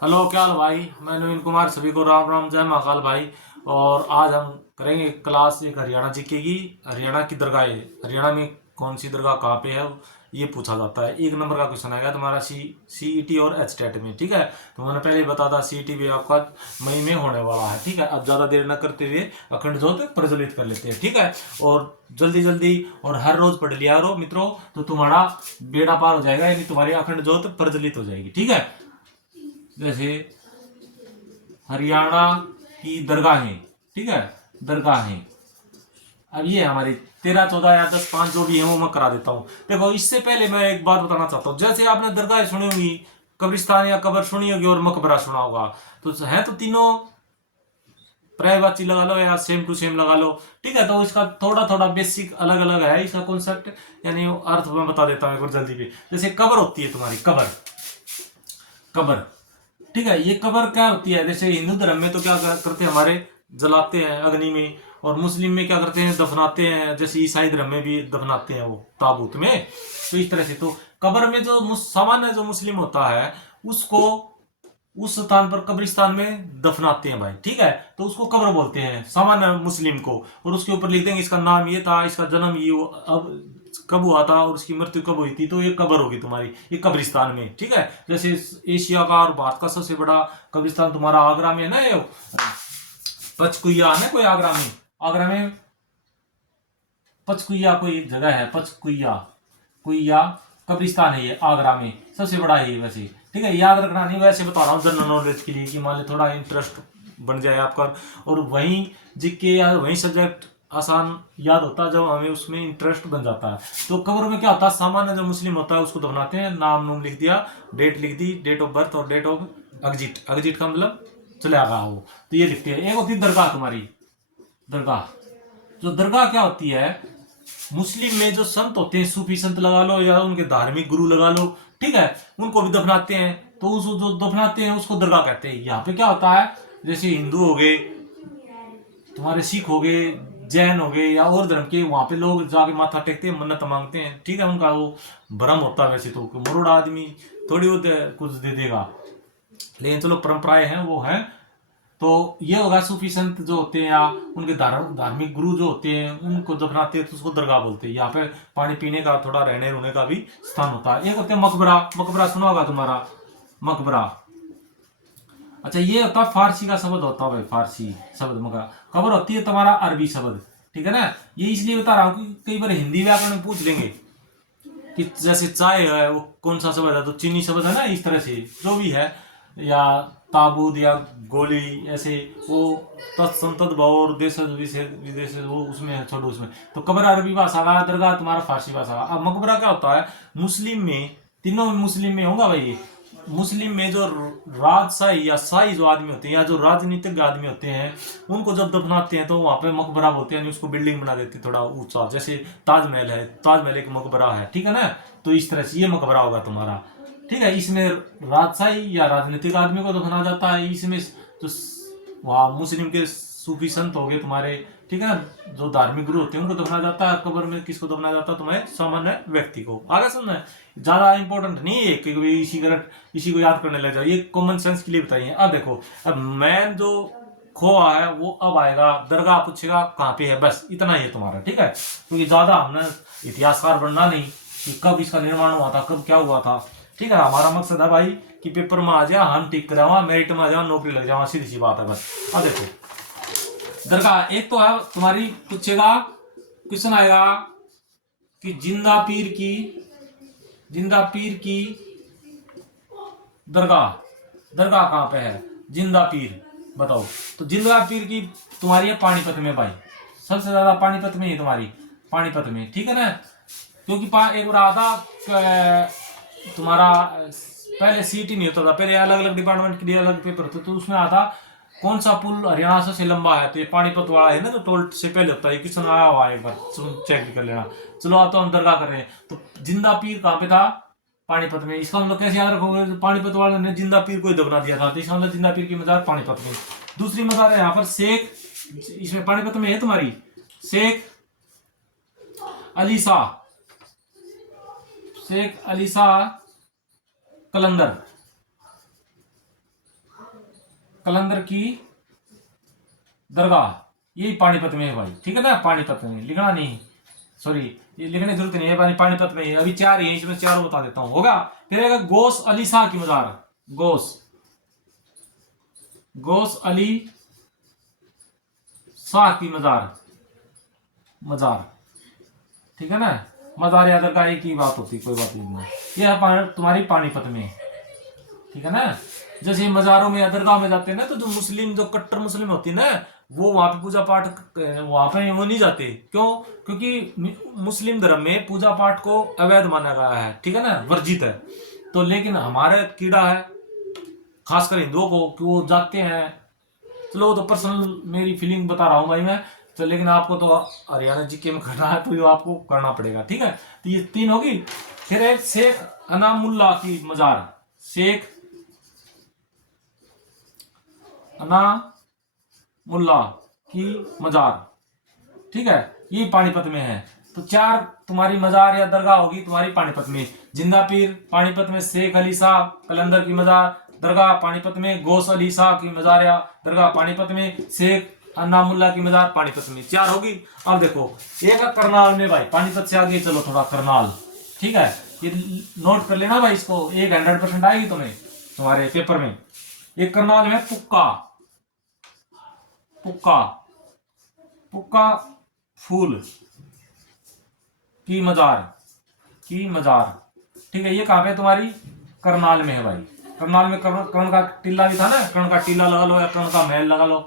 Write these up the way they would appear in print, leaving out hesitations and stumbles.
Hello, क्या हाल भाई। मैं नवीन कुमार, सभी को राम राम, जय महाकाल भाई। और आज हम करेंगे क्लास एक हरियाणा जीके की। हरियाणा की दरगाह, हरियाणा में कौन सी दरगाह कहाँ पे है, ये पूछा जाता है। एक नंबर का क्वेश्चन आएगा तुम्हारा सीईटी और एच टेट में। ठीक है, तो मैंने पहले ही बता था सीईटी भी आपका मई में होने वाला है। ठीक है, अब ज़्यादा देर न करते हुए अखंड ज्योत प्रज्वलित कर लेते हैं। ठीक है, और जल्दी जल्दी और हर रोज पढ़ लिया करो मित्रों, तो तुम्हारा बेड़ा पार हो जाएगा, यानी तुम्हारी अखंड ज्योत प्रज्वलित हो जाएगी। ठीक है, जैसे हरियाणा की दरगाहें। ठीक है, दरगाहें अब ये है हमारी 13 14 या 10 5 जो भी है वो मैं करा देता हूँ। देखो, इससे पहले मैं एक बात बताना चाहता हूँ। जैसे आपने दरगाहें सुनी होगी, कब्रिस्तान या कब्र सुनी होगी और मकबरा सुना होगा, तो है तो तीनों पर्यायवाची लगा लो या सेम टू सेम लगा लो। ठीक है, तो इसका थोड़ा थोड़ा बेसिक अलग अलग है इसका कॉन्सेप्ट, यानी अर्थ मैं बता देता हूँ एक बार जल्दी भी। जैसे कब्र होती है तुम्हारी, कब्र, कब्र। ठीक है, ये कब्र क्या होती है, जैसे हिंदू धर्म में तो क्या करते हैं हमारे, जलाते हैं अग्नि में। और मुस्लिम में क्या करते हैं, दफनाते हैं। जैसे ईसाई धर्म में भी दफनाते हैं वो ताबूत में। तो इस तरह से तो कब्र में जो सामान्य जो मुस्लिम होता है, उसको उस स्थान पर कब्रिस्तान में दफनाते हैं भाई। ठीक है, तो उसको कब्र बोलते हैं सामान्य मुस्लिम को। और उसके ऊपर लिख देंगे इसका नाम ये था, इसका जन्म ये अब कब हुआ था और उसकी मृत्यु कब हुई थी, तो ये कब्र होगी तुम्हारी, ये कब्रिस्तान में। ठीक है, जैसे एशिया का और भारत का सबसे बड़ा कब्रिस्तान तुम्हारा आगरा में है ना, ये पचकुइया है ना, कोई आगरा में, आगरा में पचकुइया कोई जगह है, पचकुइया कुइया कब्रिस्तान है, ये आगरा में सबसे बड़ा है ये वैसे। ठीक है, याद रखना नहीं, वैसे बता रहा हूँ जनरल नॉलेज के लिए कि मान लो थोड़ा इंटरेस्ट बन जाए आपका। और वहीं जीके या वहीं सब्जेक्ट आसान याद होता है जब हमें उसमें इंटरेस्ट बन जाता है। तो कब्र में क्या होता है, सामान्य जो मुस्लिम होता है उसको दफनाते हैं, नाम नूम लिख दिया, डेट लिख दी, डेट ऑफ बर्थ और डेट ऑफ एग्जिट, एग्जिट का मतलब चले आगा वो, तो ये लिखते हैं। एक होती है दरगाह तुम्हारी, दरगाह। जो दरगाह क्या होती है, मुस्लिम में जो संत होते हैं, सूफी संत लगा लो या उनके धार्मिक गुरु लगा लो, ठीक है, उनको भी दफनाते हैं। तो उस जो दफनाते हैं उसको दरगाह कहते हैं। यहाँ पे क्या होता है, जैसे हिंदू हो गए तुम्हारे, सिख हो गए, जैन हो गए या और धर्म के, वहां पे लोग जाके माथा टेकते हैं, मन्नत मांगते हैं। ठीक है, उनका वो भ्रम होता है वैसे तो, मुरुड़ा आदमी थोड़ी वो कुछ दे देगा, लेकिन चलो परंपराएं हैं वो हैं। तो ये होगा सूफी संत जो होते हैं या उनके धार्मिक गुरु जो होते हैं, उनको दफनाते हैं तो उसको दरगाह बोलते हैं। यहाँ पे पानी पीने का, थोड़ा रहने रुने का भी स्थान होता है। एक होते हैं मकबरा, मकबरा सुना होगा तुम्हारा, मकबरा। अच्छा, ये होता है फारसी का शब्द होता है भाई, फारसी शब्द मकबरा। कब्र होती है तुम्हारा अरबी शब्द। ठीक है ना, ये इसलिए बता रहा हूँ कि कई बार हिंदी व्याकरण में पूछ लेंगे कि जैसे चाय है वो कौन सा शब्द है, तो चीनी शब्द है ना, इस तरह से जो भी है, या ताबूत या गोली, ऐसे वो तत्संतत भाव और देश विदेश वो उसमें है, छोड़ो उसमें। तो कब्र अरबी भाषा का, दरगाह तुम्हारा फारसी भाषा का। अब मकबरा क्या होता है, मुस्लिम में, तीनों मुस्लिम में होगा भाई ये। मुस्लिम में जो राजशाही या शाही जो आदमी होते हैं या जो राजनीतिक आदमी होते हैं, उनको जब दफनाते हैं तो वहां पे मकबरा बोलते हैं, उसको बिल्डिंग बना देते हैं थोड़ा ऊंचा, जैसे ताजमहल है, ताजमहल एक मकबरा है। ठीक है ना, तो इस तरह से ये मकबरा होगा तुम्हारा। ठीक है, इसमें राजशाही या राजनीतिक आदमी को दफनाया जाता है। इसमें जो वहाँ मुस्लिम के सूफी संत हो गए तुम्हारे, ठीक है ना, जो धार्मिक गुरु होते हैं उनको दफनाया जाता है। कब्र में किसको दफनाया जाता है, तुम्हारे सामान्य व्यक्ति को। आगे सुनना है, ज्यादा इंपॉर्टेंट नहीं है कि इसी करंट इसी को याद करने लग जाओ, ये कॉमन सेंस के लिए बताइए। अब देखो, अब मैन जो खोआ है वो अब आएगा, दरगाह पूछेगा कहाँ पे है, बस इतना ही है तुम्हारा। ठीक है, क्योंकि ज्यादा हमने इतिहासकार बनना नहीं कि कब इसका निर्माण हुआ था, कब क्या हुआ था। ठीक है, हमारा मकसद है भाई कि पेपर में आ जाए, हम टिक करावा, मेरिट में आ जाओ, नौकरी लग जाओ, सीधी सी बात है बस। अब देखो, दरगाह एक तो है तुम्हारी, पूछेगा क्वेश्चन आएगा कि जिंदा पीर की दरगाह, दरगाह कहाँ पे है, जिंदा पीर बताओ। तो जिंदा पीर की तुम्हारी है पानीपत में भाई, सबसे ज्यादा पानीपत में है तुम्हारी, पानीपत में। ठीक है ना, क्योंकि एक बार आता तुम्हारा, पहले सीट ही नहीं होता था, पहले अलग अलग डिपार्टमेंट के लिए अलग पेपर होते, तो उसमें आता कौन सा पुल हरियाणा सबसे लंबा है, तो ये पानीपत वाला है ना, तो टोल से पहले होता है। क्वेश्चन आया हुआ है एक बार, चेक भी कर लेना। चलो, आप तो हम दरगाह कर रहे हैं, तो जिंदा पीर कहाँ पे था, पानीपत में। इसका मतलब कैसे याद रखोगे, तो पानीपत वाले ने जिंदा पीर को ही दफना दिया था, तो इसका मतलब जिंदा पीर की मजार पानीपत में। दूसरी मजार है यहाँ पर शेख, इसमें पानीपत में है तुम्हारी, शेख अली शाह, शेख अली शाह कलंदर, कलंदर की दरगाह, यही पानीपत में है भाई, ठीक है ना। पानीपत में लिखना नहीं, सॉरी ये लिखने की जरूरत नहीं है, पानीपत में ही है। अभी चार ही, इसमें चारों बता देता हूँ, होगा। फिर आएगा गोस अली शाह की मजार, गोस अली शाह की मजार, ठीक है ना। मजार या दरगाह की बात होती, कोई बात नहीं। ये है तुम्हारी पानीपत में, ठीक है ना। जैसे मजारों में या दरगाह में जाते हैं ना, तो जो मुस्लिम, जो कट्टर मुस्लिम होती है ना, वो वहां पे पूजा पाठ, वहां पे वो नहीं जाते। क्यों? क्योंकि मुस्लिम धर्म में पूजा पाठ को अवैध माना गया है, ठीक है ना, वर्जित है। तो लेकिन हमारे कीड़ा है, खासकर हिंदुओं को, कि वो जाते हैं। चलो वो तो पर्सनल मेरी फीलिंग बता रहा हूँ भाई मैं, तो लेकिन आपको तो हरियाणा जीके में करना है, तो ये आपको करना पड़ेगा, ठीक है। तो ये तीन होगी। फिर एक शेख अनामुल्ला की मजार, शेख अनामुल्ला की मजार, ठीक है, ये पानीपत में है। तो चार तुम्हारी मजार या दरगाह होगी तुम्हारी पानीपत में। जिंदा पीर पानीपत में, शेख अली शाह कलंदर की मजार दरगाह पानीपत में, गोस अली शाह की मजार या दरगाह पानीपत में, शेख अन्नामुल्ला की मजार पानीपत में, चार होगी। अब देखो एक है करनाल में भाई, पानीपत से आगे चलो थोड़ा, करनाल, ठीक है। ये नोट कर लेना भाई, इसको एक 100% आएगी तुम्हें तुम्हारे पेपर में। एक करनाल में पुक्का, पुक्का पुक्का फूल की मजार, ठीक है। ये कहां पे तुम्हारी? करनाल में है भाई। करनाल में कर्ण का टीला भी था ना, कर्ण का टीला लगा लो या कर्ण का महल लगा लो,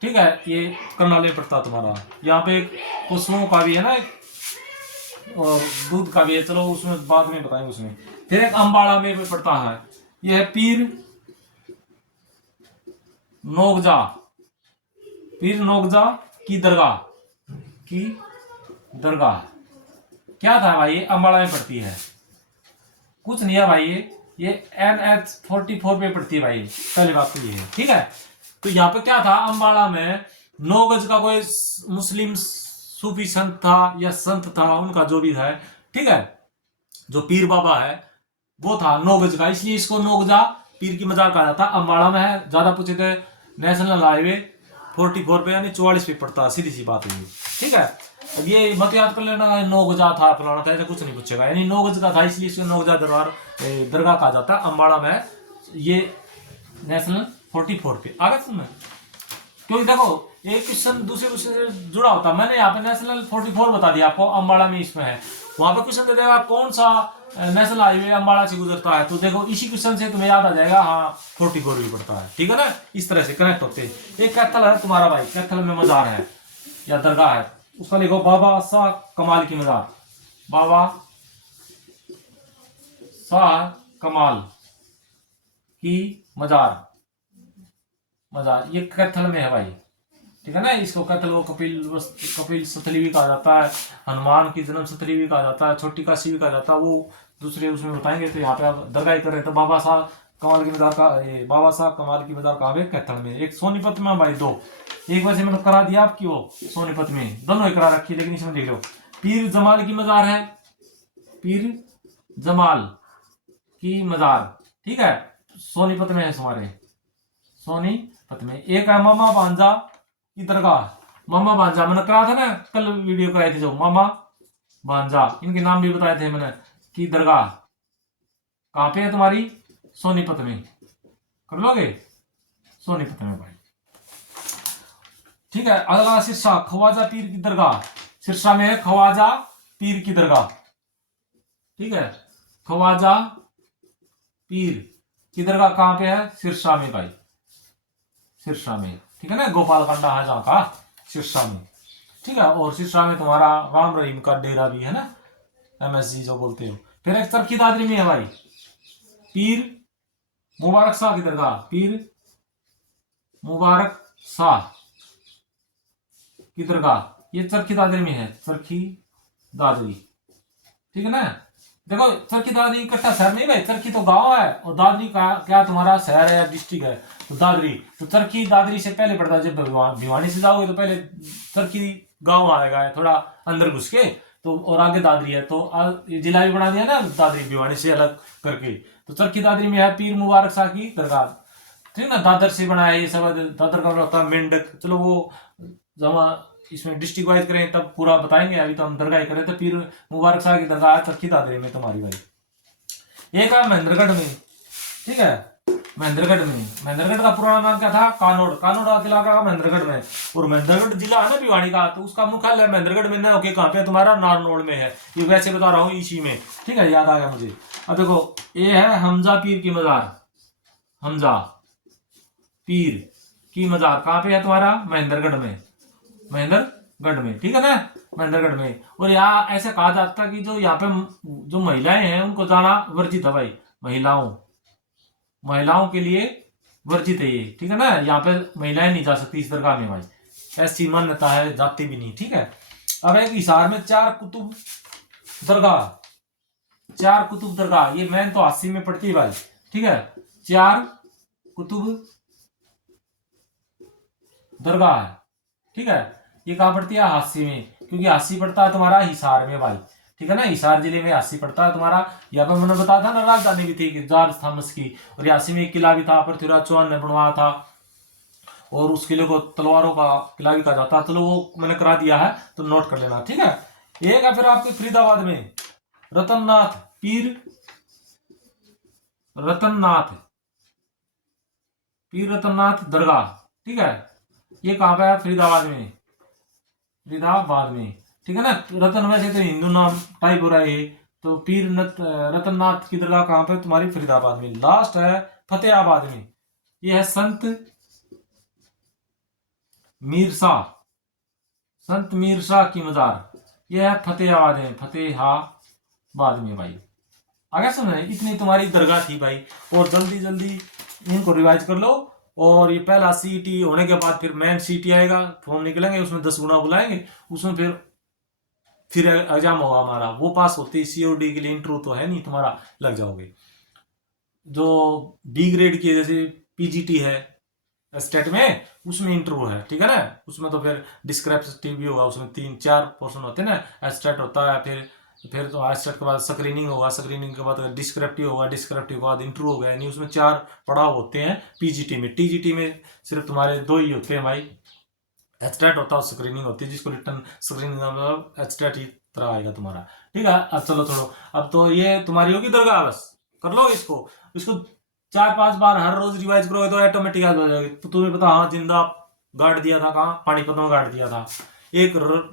ठीक है। ये करनाल में पड़ता तुम्हारा। यहाँ पे एक पशुओं का भी है ना, एक और दूध का भी है, चलो उसमें बाद में बताएंगे उसमें। फिर एक अम्बाड़ा में भी पड़ता है, यह है पीर नोगजा, पीर नोगजा की दरगाह क्या था भाई? ये अम्बाड़ा में पड़ती है, कुछ नहीं है भाई। ये NH44 पे पड़ती है भाई, पहली बात तो ये है, ठीक है। तो यहाँ पे क्या था, अम्बाड़ा में 9 गज का कोई मुस्लिम सूफी संत था या संत था, उनका जो भी है, ठीक है, जो पीर बाबा है वो था 9 गज का, इसलिए इसको नोगजा पीर की मजार कहा जाता। अम्बाड़ा में है, ज्यादा पूछे थे नेशनल हाईवे 44 पे यानी 44 पे पड़ता है, सीधी सी बात है, ठीक है। अब ये मत याद कर लेना 9 गजा था फलाना था, ऐसा कुछ नहीं पूछेगा, यानी 9 गज का था इसलिए इसको 9 गजा दरगाह कहा जाता है। अम्बाड़ा में ये नेशनल 44 पे आ गया तुमने, क्योंकि देखो एक क्वेश्चन दूसरे क्वेश्चन से जुड़ा होता है। मैंने यहाँ पे नेशनल 44 बता दिया आपको, अम्बाड़ा में इसमें है। वहां पे क्वेश्चन दे देगा कौन सा नेशनल हाईवे अम्बाड़ा से गुजरता है, तो देखो इसी क्वेश्चन से तुम्हें याद आ जाएगा, हाँ 44 भी पड़ता है, ठीक है ना। इस तरह से कनेक्ट होते हैं। एक कैथल है तुम्हारा भाई, कैथल में मजार है या दरगाह है, उसका लिखो बाबा शाह कमाल की मजार, बाबा शाह कमाल की मजार, ये कैथल में है भाई, ठीक है ना। इसको कैथल को कपिल स्थली भी कहा जाता है, हनुमान की जन्म स्थली भी कहा जाता है, छोटी काशी भी कहा जाता है, वो दूसरे उसमें बताएंगे। तो यहाँ पे आप दरगाह कर रहे थे, बाबा शाह कमाल की मजार का, ये बाबा शाह कमाल की मजार कहाँ पे? कैथल में। एक सोनीपत में भाई, दो, एक वैसे मैंने करा दिया आपकी, वो सोनीपत में दोनों करा रखी है, लेकिन इसमें देख लो पीर जमाल की मजार है, पीर जमाल की मजार, ठीक है, सोनीपत में है हमारे, सोनीपत में। एक है मामा भांजा की दरगाह, मामा भांजा मैंने करा था ना, कल वीडियो कराई थी जो, मामा भांजा, इनके नाम भी बताए थे मैंने, की दरगाह कहां पे है तुम्हारी? सोनीपत में। कर लोगे? सोनीपत में भाई, ठीक है। अगला सिरसा, ख्वाजा पीर की दरगाह, सिरसा में है ख्वाजा पीर की दरगाह, ठीक है। ख्वाजा पीर की दरगाह कहां पे है? सिरसा में भाई, सिरसा में, ठीक है ना। गोपालकांडा है जहां का, सिरसा में, ठीक है। और सिरसा में तुम्हारा राम रहीम का डेरा भी है ना, MSG जो बोलते हो। फिर एक चरखी दादरी में है भाई, पीर मुबारक शाह की दरगाह, पीर मुबारक शाह की दरगाह, ये चरखी दादरी में है, चरखी दादरी, ठीक है ना। देखो चरखी दादरी इकट्ठा शहर नहीं भाई, चरखी तो गांव है और दादरी का क्या तुम्हारा शहर है या डिस्ट्रिक्ट है, तो दादरी, तो चरखी दादरी से पहले पड़ता है। जब भिवानी से जाओगे तो पहले चरखी गांव आएगा थोड़ा अंदर घुस के, तो और आगे दादरी है, तो जिला भी बना दिया ना दादरी भिवानी से अलग करके। तो चरखी दादरी में है पीर मुबारक शाह की दरगाह। ठीक ना, दादर से बना है ये सब। दादर का होता है मेंढक। चलो वो जब इसमें डिस्ट्रिक्ट वाइज करें तब पूरा बताएंगे, अभी तो हम दरगाह ही करें। तो पीर मुबारक शाह की दरगाह चरखी दादरे में तुम्हारी भाई। एक है महेंद्रगढ़ में, ठीक है, महेंद्रगढ़ का पुराना नाम क्या था? कानोड़ का इलाका का महेंद्रगढ़ में। और महेंद्रगढ़ जिला है ना भिवाड़ी का, तो उसका मुख्यालय महेंद्रगढ़ में ना होके कहाँ पे तुम्हारा नारनौल में है। ये वैसे बता रहा हूँ इसी में, ठीक है, याद आ गया मुझे। अब देखो ये है हमजा पीर की मजार। हमजा पीर की मजार कहाँ पे है तुम्हारा? महेंद्रगढ़ में, ठीक है ना, महेंद्रगढ़ में। और यहाँ ऐसा कहा जाता है कि जो यहाँ पे जो महिलाएं हैं उनको जाना वर्जित है भाई। महिलाओं के लिए वर्जित है ये, ठीक है ना। यहाँ पे महिलाएं नहीं जा सकती इस दरगाह में भाई, ऐसी मान्यता है, जाती भी नहीं, ठीक है। अब एक हिसार में चार कुतुब दरगाह, ये मैन तो हासी में पड़ती है भाई, ठीक है। चार कुतुब दरगाह है, ठीक है। ये कहाँ पड़ती है? हासी में, क्योंकि हासी पड़ता है तुम्हारा हिसार में भाई, ठीक है ना। हिसार जिले में हासी पड़ता है तुम्हारा। यहाँ पर मैंने बताया था ना, राजधानी भी थी जॉर्ज थॉमस की। और हासी में एक किला भी था, पृथ्वीराज चौहान ने बनवाया था। और उस किले को तलवारों का किला भी कहा जाता है। चलो वो मैंने करा दिया है, तो नोट कर लेना, ठीक है। एक है फिर आपके फरीदाबाद में रतननाथ पीर रतननाथ दरगाह, ठीक है। ये कहाँ पे है? फरीदाबाद में, ठीक है ना। रतन वैसे तो हिंदू नाम टाइप हो रहा है, तो पीर रतननाथ की दरगाह कहाँ पे? तुम्हारी फरीदाबाद में। लास्ट है फतेहाबाद में, ये है संत मीर शाह की मजार। ये है फतेहाबाद में भाई। आगे सुन, इतनी तुम्हारी दरगाह थी भाई। और जल्दी जल्दी इनको रिवाइज कर लो। और ये पहला सीईटी होने के बाद फिर मेन सीईटी आएगा, फॉर्म निकलेंगे, उसमें 10 गुना बुलाएंगे, उसमें फिर एग्जाम होगा हमारा। वो पास होते ही सीओडी के लिए इंटरव्यू तो है नहीं, तुम्हारा लग जाओगे। जो बी ग्रेड की जैसे पीजीटी है स्टेट में, उसमें इंटरव्यू है, ठीक है ना। उसमें तो फिर डिस्क्रिप्टिव भी होगा, उसमें 3-4 पोर्शन होते हैं ना। स्टेट होता है, फिर तो स्टेट के बाद स्क्रीनिंग होगा, स्क्रीनिंग के बाद डिस्क्रिप्टिव होगा, डिस्क्रिप्टिव के बाद इंटरव्यू हो गया। यानी उसमें 4 पड़ाव होते हैं पीजीटी में। टीजीटी में सिर्फ तुम्हारे 2 ही होते हैं भाई, स्टेट होता है, स्क्रीनिंग होती है, जिसको रिटर्न स्क्रीनिंग मतलब स्टेट ही तरह आएगा तुम्हारा, ठीक है। अब चलो छोड़ो, अब तो ये तुम्हारी होगी दरगाह, बस कर लो इसको 4-5 बार हर रोज रिवाइज करोगे तो ऑटोमेटिक याद हो जाएगी। तो तुम्हें पता, हाँ जिंदा गाड़ दिया था, कहाँ? पानीपत में गाड़ दिया था। एक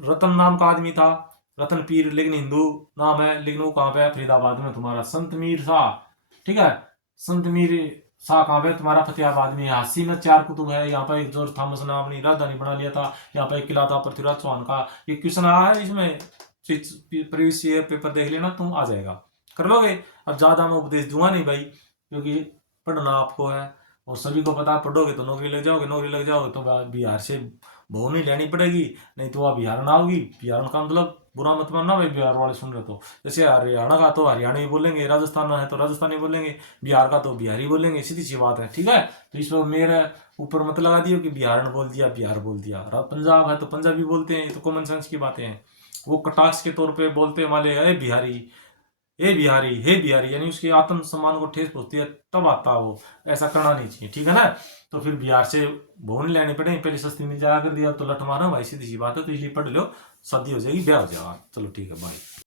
रतन नाम का आदमी था, रतन पीर, लेकिन हिंदू नाम है, लेकिन वो कहाँ पे है? फरीदाबाद में तुम्हारा। संत मीर शाह, ठीक है, संत मीर शाह कहाँ पे? तुम्हारा फतेहाबाद में। हासी में 4 कुतुब है। यहाँ पर एक जॉर्ज थॉमस ने अपनी राजधानी बना लिया था। यहाँ पर एक किला था पृथ्वीराज चौहान का। ये क्वेश्चन आया है इसमें, प्रीवियस ईयर पेपर देख लेना, तुम आ जाएगा, कर लोगे। अब ज्यादा मैं उपदेश दूंगा नहीं भाई, क्योंकि पढ़ना आपको है और सभी को पता, पढ़ोगे तो नौकरी लग जाओगे तो बिहार से बहु नहीं लेनी पड़ेगी, नहीं तो वह बिहार ना होगी। बिहार का मतलब बुरा मत मानना भाई, बिहार वाले सुन रहे तो। जैसे हरियाणा का तो हरियाणी बोलेंगे, राजस्थान है तो राजस्थानी बोलेंगे, बिहार का तो बिहारी बोलेंगे, सीधी सी बात है, ठीक है। तो इस वक्त मेरे ऊपर मत लगा दियो कि बिहार ने बोल दिया, बिहार बोल दिया। पंजाब है तो पंजाबी बोलते हैं, तो कॉमन सेंस की बातें हैं। वो कटाक्ष के तौर पे बोलते वाले है बिहारी, हे बिहारी, यानी उसके आत्म सम्मान को ठेस पहुंचती है, तब आता वो। ऐसा करना नहीं चाहिए, ठीक है ना। तो फिर बिहार से भवन लेने पड़े, पहले सस्ती मिल जाया कर दिया तो लठ मारो भाई, सीधी सी बात है। तो इसलिए पढ़ लो, शादी हो जाएगी, ब्याह हो जाएगा। चलो ठीक है, बाय।